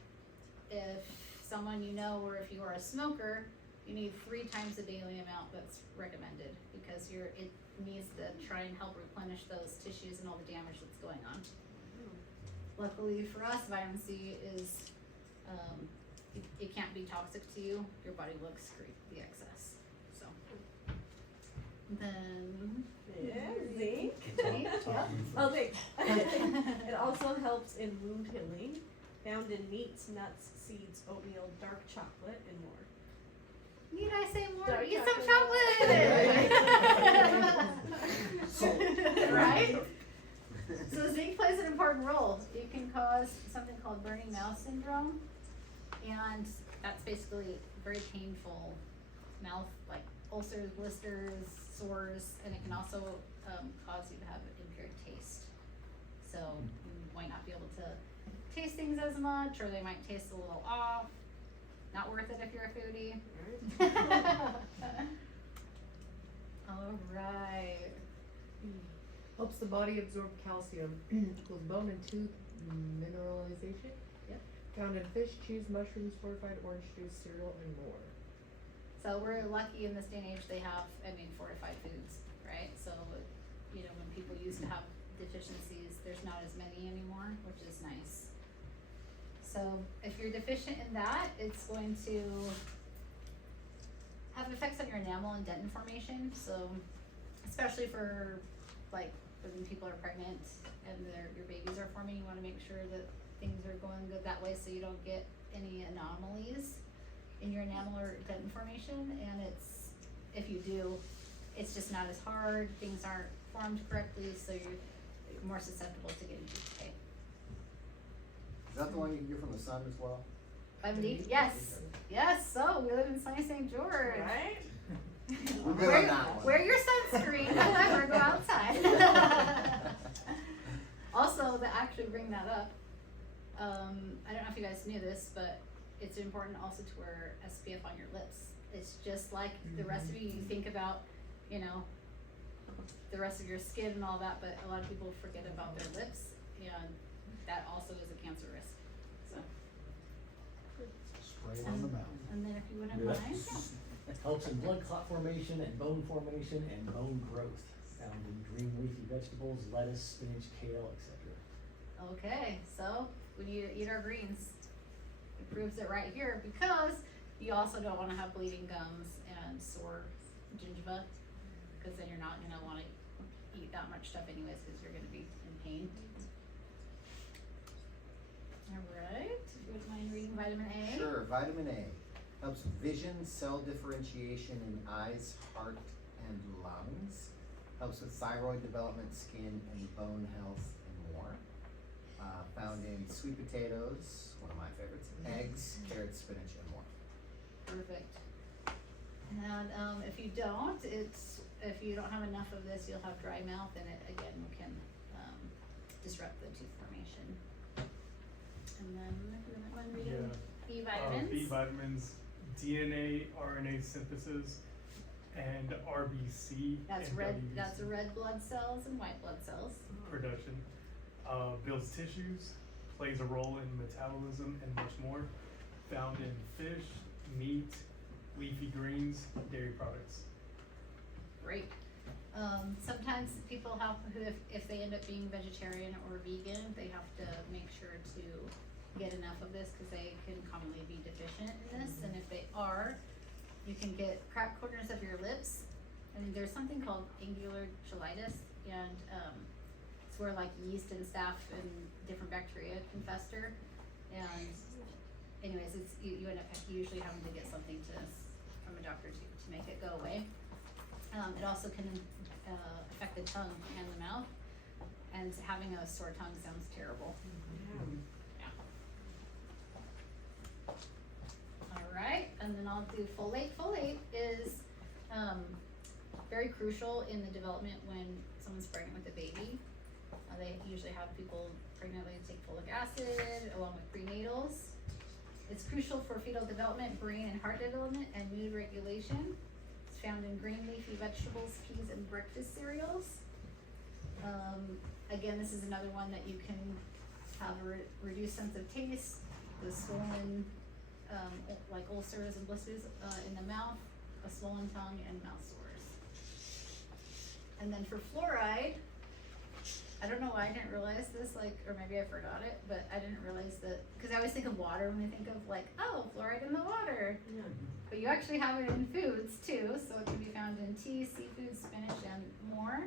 if someone you know, or if you are a smoker, you need 3 times the daily amount that's recommended, because it needs to try and help replenish those tissues and all the damage that's going on. Luckily for us, vitamin C is, it can't be toxic to you. Your body will excrete the excess. So, then. Zinc. Yep. Oh, thanks. It also helps in wound healing, found in meats, nuts, seeds, oatmeal, dark chocolate, and more. Need I say more? Dark Eat some chocolate! Right? So zinc plays an important role. It can cause something called burning mouth syndrome, and that's basically very painful mouth, like ulcers, blisters, sores, and it can also cause you to have impaired taste. So you might not be able to taste things as much, or they might taste a little off. Not worth it if you're a foodie. All right. Helps the body absorb calcium. Equals bone and tooth mineralization. Yep. Found in fish, cheese, mushrooms, fortified orange juice, cereal, and more. So we're lucky in this day and age they have, fortified foods, right? So, when people used to have deficiencies, there's not as many anymore, which is nice. So if you're deficient in that, it's going to have effects on your enamel and dentin formation. So especially for when people are pregnant and your babies are forming, you want to make sure that things are going good that way so you don't get any anomalies in your enamel or dentin formation. And if you do, it's just not as hard, things aren't formed correctly, so you're more susceptible to getting tooth decay. Is that the one you can get from the sun as well? Vitamin D? Yes. Yes, so we live in sunny St. George. Right? We're good on that one. Wear your sunscreen, however, go outside. Also, to actually bring that up, I don't know if you guys knew this, but it's important also to wear SPF on your lips. It's just like the rest of you, you think about, you know, the rest of your skin and all that, but a lot of people forget about their lips, and that also is a cancer risk, so. Spray it on the mouth. And then if you wouldn't Yeah. mind, Helps in blood clot formation and bone formation and bone growth, found in green leafy vegetables, lettuce, spinach, kale, etc. okay, so we need to eat our greens. It proves it right here, because you also don't wanna have bleeding gums and sore gingiva, cause then you're not gonna wanna eat that much stuff anyways, cause you're gonna be in pain. Alright, if you wouldn't mind reading vitamin A. Sure, vitamin A helps vision, cell differentiation in eyes, heart, and lungs. Helps with thyroid development, skin, and bone health, and more. Found in sweet potatoes, one of my favorites, eggs, carrots, spinach, and more. Perfect. And if you don't, if you don't have enough of this, you'll have dry mouth, and it again can disrupt the tooth formation. And then if you want to read B vitamins. B vitamins, DNA, RNA synthesis, and RBC. That's and red. WBC That's red blood cells and white blood cells. production. Builds tissues, plays a role in metabolism, and much more. Found in fish, meat, leafy greens, dairy products. Great. Sometimes people have, if they end up being vegetarian or vegan, they have to make sure to get enough of this, because they can commonly be deficient in this, and if they are, you can get cracked corners of your lips, and there's something called angular cheilitis, and it's where like yeast and staph and different bacteria can fester, and anyways, it's you end up usually having to get something from a doctor to make it go away. It also can affect the tongue and the mouth, and having a sore tongue sounds terrible. Yeah. Alright, and then I'll do folate. Folate is very crucial in the development when someone's pregnant with a baby. They usually have people pregnant, they take folic acid along with prenatals. It's crucial for fetal development, brain and heart development, and mood regulation. It's found in green leafy vegetables, peas, and breakfast cereals. Again, this is another one that you can have a reduced sense of taste, the swollen, like ulcers and blisters in the mouth, a swollen tongue, and mouth sores. And then for fluoride, I don't know why I didn't realize this, like, or maybe I forgot it, but I didn't realize that, because I always think of water when I think of like, oh, fluoride in the water. Yeah. But you actually have it in foods too, so it can be found in tea, seafood, spinach, and more.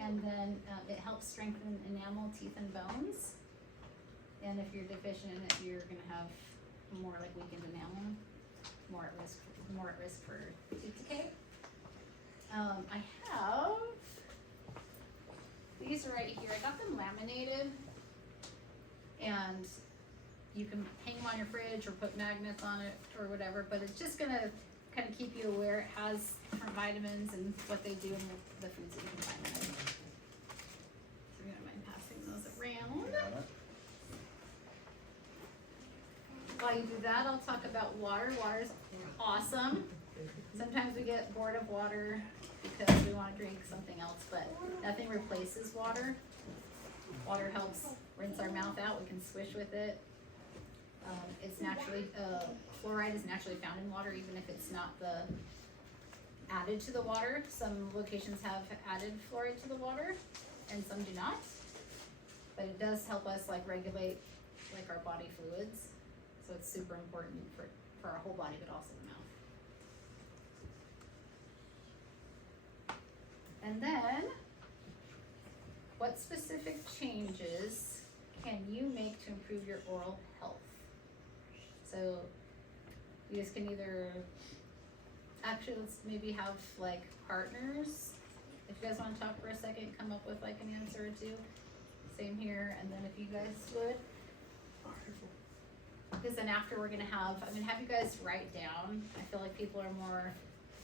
And then it helps strengthen enamel, teeth, and bones. And if you're deficient in it, you're gonna have more like weakened enamel, more at risk for tooth decay. I have these right here. I got them laminated, and you can hang them on your fridge or put magnets on it or whatever, but it's just gonna kind of keep you aware. It has different vitamins and what they do in the foods that you can find in it. So I'm gonna mind passing those around. While you do that, I'll talk about water. Water's awesome. Sometimes we get bored of water because we wanna drink something else, but nothing replaces water. Water helps rinse our mouth out, we can swish with it. It's naturally, fluoride is naturally found in water, even if it's not added to the water. Some locations have added fluoride to the water, and some do not. But it does help us like regulate like our body fluids, so it's super important for our whole body, but also the mouth. And then, what specific changes can you make to improve your oral health? So, you guys can either, actually let's maybe have like partners. If you guys wanna talk for a second, come up with like an answer or two. Same here, and then if you guys would. Because then after I'm gonna have you guys write down. I feel like people are more,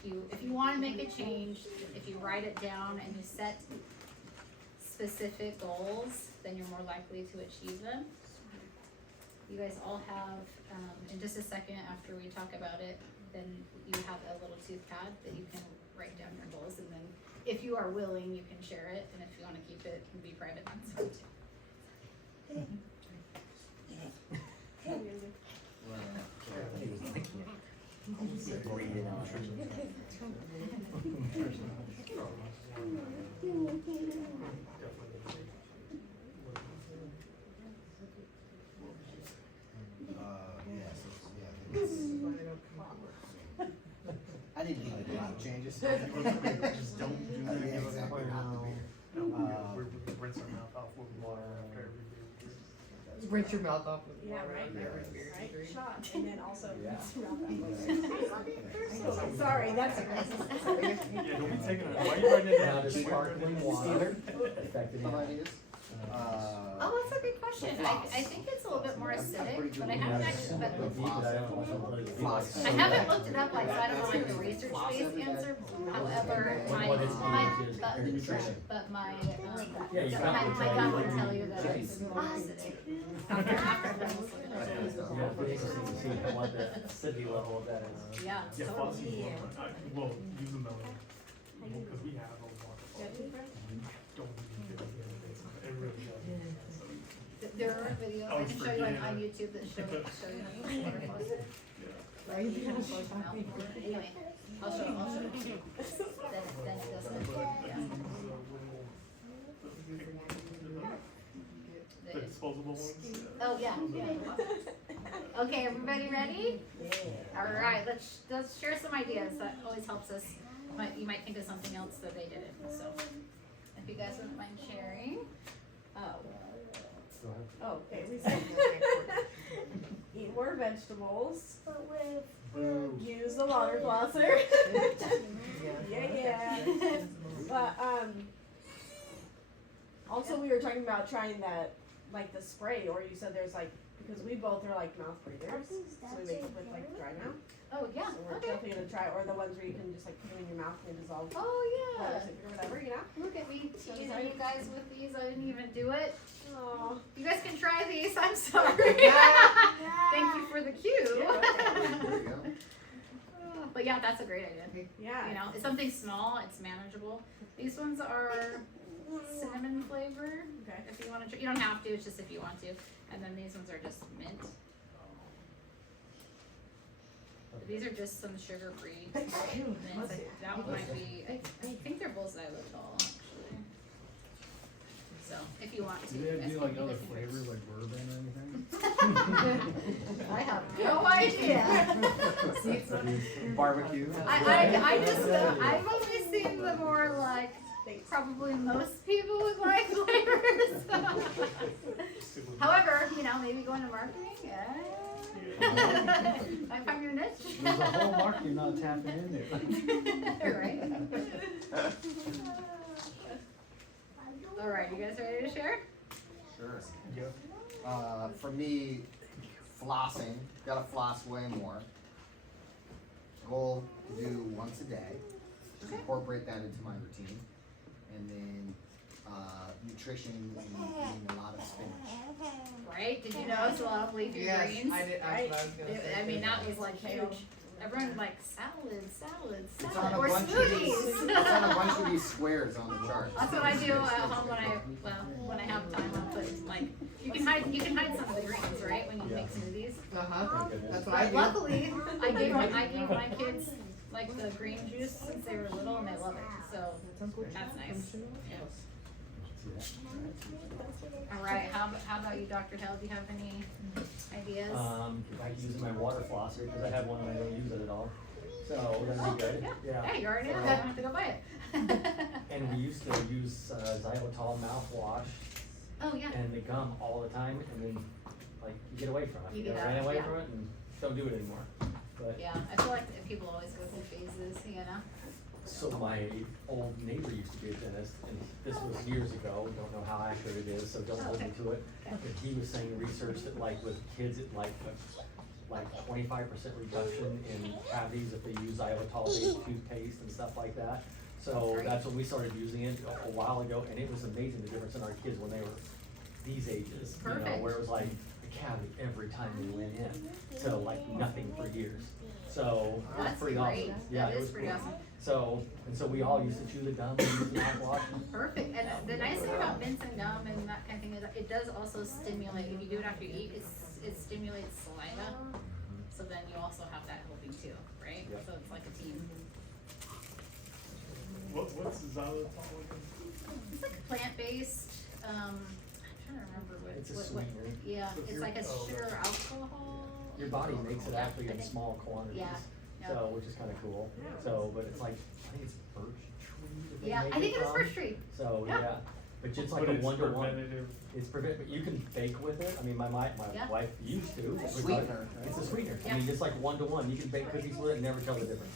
if you wanna make a change, if you write it down and you set specific goals, then you're more likely to achieve them. You guys all have, in just a second after we talk about it, then you have a little tooth pad that you can write down your goals, and then if you are willing, you can share it, and if you wanna keep it and be private, that's fine too. I didn't make a lot of changes. Just don't do that exactly not the beer. We rinse our mouth off with water after every beer. Rinse your mouth off with Yeah, water. right, Every beer you right, drink. shot, and then also Yeah. rinse your mouth out. Sorry, that's Yeah, don't be taking it. Why are you writing it Now down? does sparkling water affect any? Some ideas? Oh, that's a good question. I think it's a little bit more acidic, but I haven't actually, but I haven't looked it up, like, so I don't know like the research-based answer. However, my gut would tell you that it's more acidic. After I'm looking it Yeah, up. it'd be interesting to see what the acidity level of that is. Yeah. Yeah, faucets. Well, use them though. Because we have a water faucet. Don't use it. It really does. There are videos I can show you on YouTube that show you how to use water faucet. Why are you doing Close your mouth. Anyway, I'll show you. Then it doesn't, yeah. The disposable ones? Oh, yeah. Okay, everybody ready? Alright, let's share some ideas. That always helps us. You might think of something else that they didn't, so. If you guys wouldn't mind sharing. Oh, okay, we said eat more vegetables, use the water flosser. Yeah. But, also we were talking about trying that, like the spray, or you said there's like, because we both are like mouth breathers, so we make it with like dry mouth. Oh, yeah, So we're okay. definitely gonna try, or the ones where you can just like put them in your mouth and dissolve Oh, yeah. or whatever, you know? Look at me teasing you guys with these. I didn't even do it. Oh. You guys can try these. I'm sorry. Thank you for the cue. There you go. But yeah, that's a great idea. Yeah. You know, it's something small. It's manageable. These ones are cinnamon flavor. Okay. If you want to, you don't have to. It's just if you want to. And then these ones are just mint. These are just some sugar-free mints. That one might be. I think they're both xylitol actually. So if you want to, Do you they guys do can like do other this. flavors like bourbon or anything? I have no idea. Barbecue. I just I've only seen the more like probably most people would like flavors. However, you know, maybe going to marketing. Yeah. I find your niche. There's a whole market you're not tapping into. Right. All right, you guys ready to share? Sure. Yep. For me, flossing, gotta floss way more. Goal to do once a day, just incorporate that into my routine. And then, nutrition and eating a lot of spinach. Right? Did you notice a lot of leafy Yes, greens? I did, that's what I was gonna say. I mean, that was like huge. Everyone's like salad, It's on a or bunch of these, smoothies. it's on a bunch of these squares on the chart. That's what I do at home when I have time. I'll put like you can hide some of the greens, right? When you make smoothies. Uh-huh, that's what I But do. luckily, I gave my kids like the green juice since they were little, and they love it. So that's nice. Yeah. All right. How about you, Dr. Hale? Do you have any ideas? I like using my water flosser because I have one and I don't use it at all. So we're gonna be good. Yeah. Hey, you already know. I don't have to go buy it. And we used to use xylitol mouthwash Oh yeah. and the gum all the time, and then like you get away from it. You know, get ran out, away yeah. from it and don't do it anymore. But Yeah, I feel like people always go through phases, you know. So my old neighbor used to be a dentist, and this was years ago, don't know how accurate it is, so don't hold me to it. But he was saying research that like with kids, it like 25% reduction in cavities if they use xylitol-based toothpaste and stuff like that. So Great. that's when we started using it a while ago, and it was amazing the difference in our kids when they were these ages, you know, Perfect. where it was like a cavity every time they went in, so like nothing for years. So it was That's pretty great. awesome. Yeah, That it is was pretty cool. awesome. So we all used to chew the gum and use the mouthwash. Perfect, and the nice thing about mints and gum and that kind of thing is that it does also stimulate, if you do it after you eat, it stimulates saliva. So then you also have that helping too, right? Yep. So it's like a team. What's xylitol again? It's like plant-based, I'm trying to remember what. It's a what- sweetener. Yeah, So it's you're- like a oh, sugar okay. alcohol. Your body makes it Yeah, actually I in think- small quantities. Yeah, yeah. So, which is kinda cool. So, but it's like, I think it's birch tree that they Yeah, make I think it is from. first tree. So, Yeah. yeah, but it's like But a it's one-to-one. preventative. It's but you can bake with it. I mean, my Yeah. wife used to. Sweetener. It's a sweetener. I Yeah. mean, just like one-to-one. You can bake cookies with it and never tell the difference.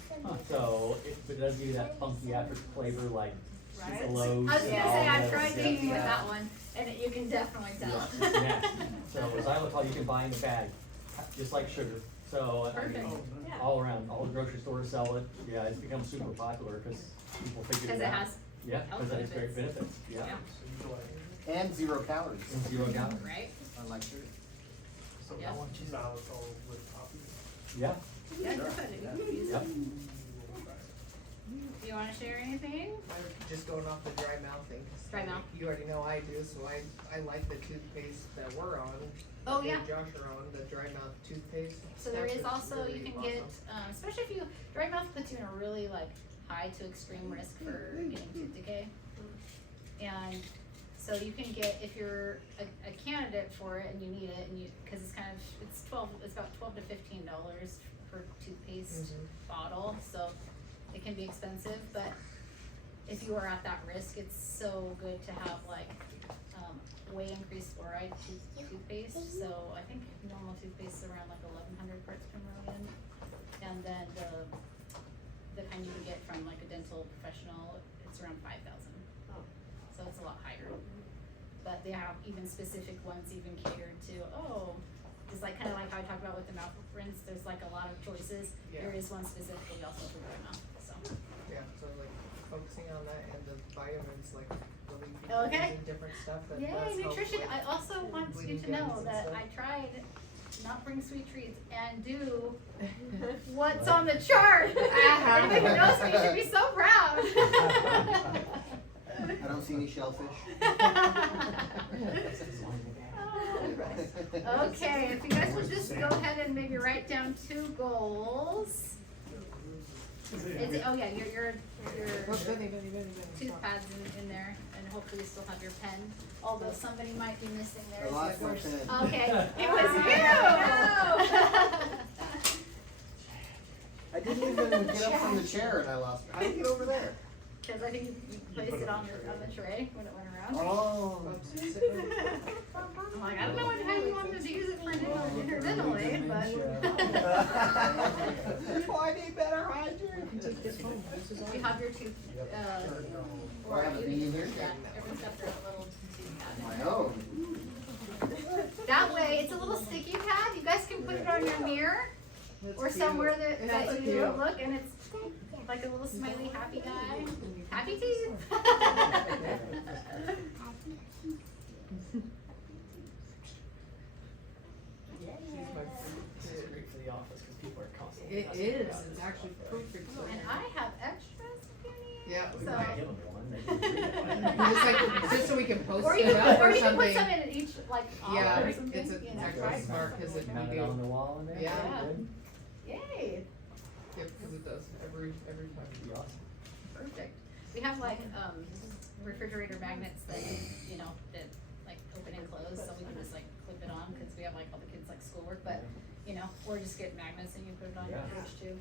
So, but it does give you that funky after flavor, like Right. Lowe's. I was gonna say, and all I've that tried stuff. baking with Yeah. that one, and you can definitely tell. Yeah, it's nasty. So xylitol you can buy in a bag, just like sugar. So, I Perfect. mean, Oh, nice. Yeah. all around, all the grocery stores sell it. Yeah, it's become super popular because people figured Because it it out. has, Yeah, health because it has great benefits. benefits, yeah. Yeah. So you like, And 0 calories, And 0 calories. right? unlike sugar. so Yeah. I want xylitol with coffee. Yeah, Yeah, Sure. definitely. Yeah. You can use yep. it. Do you wanna share anything? I'm just going off the dry mouth thing. 'Cause Dry mouth. You already know I do, so I like the toothpaste that we're on. Oh, that me yeah. and Josh are on, the dry mouth toothpaste. So there That's is just also, really you can get, awesome. especially if you, dry mouth puts you in a really like high to extreme risk for getting tooth decay. And so you can get, if you're a candidate for it and you need it and you, cause it's kind of, it's about $12 to $15 per toothpaste bottle, so it can be expensive, but if you are at that risk, it's so good to have like, way increased fluoride toothpaste, so I think normal toothpaste is around like 1,100 parts per million. And then the kind you can get from like a dental professional, it's around 5,000. Oh. So it's a lot higher. But they have even specific ones even catered to, it's like kinda like how I talked about with the mouth rinse, there's like a lot of choices. Yeah. There is one specifically also for dry mouth, so. Yeah, so like focusing on that and the vitamins, like the leafy Okay. greens and different stuff that Yay, does help, nutrition, like, I also want you bleeding to know gums and that stuff. I tried not bring sweet treats and do what's on the chart. Anybody who knows me should be so proud. I don't see any shellfish. Okay, if you guys would just go ahead and maybe write down 2 goals. It's, oh yeah, your Look, Benny. tooth pads in there, and hopefully you still have your pen, although somebody might be missing I theirs. lost my pen. Okay, it was you! I didn't even get up from the chair and I lost it. How did you get over there? Cause I think you placed it on the tray when it went around. Oh. I'm like, I don't know how you wanted to use it for dental aid, but. Oh, I need better hygiene. Take this home, this is all. You have your tooth, Do I have a you bee can- here? Yeah, everyone's got their little tooth pad. My own. That way, it's a little sticky pad, you guys can put it on your mirror, That's or cute. somewhere that That's you cute. look, and it's like a little smiley happy guy. Happy teeth. This is great for the office because people are constantly. It asking is, about it. it's actually perfect for And I have extras if you need. Yeah, We So- might give them one. They can read it. Just like, just so we can post Or you it can up put, or or you can put something. some in each, like, Yeah, olive or it's something, a- you know, actually try smart 'cause it- Mount we it do. on the wall in there. Yeah. Good. Yay, Yep, cause it does, every time. Be awesome. perfect. We have like, refrigerator magnets that, you know, that like open and close, so we can just like clip it on, cause we have like all the kids like schoolwork, but, you know, or just get magnets and you put it on your Yeah. fridge too.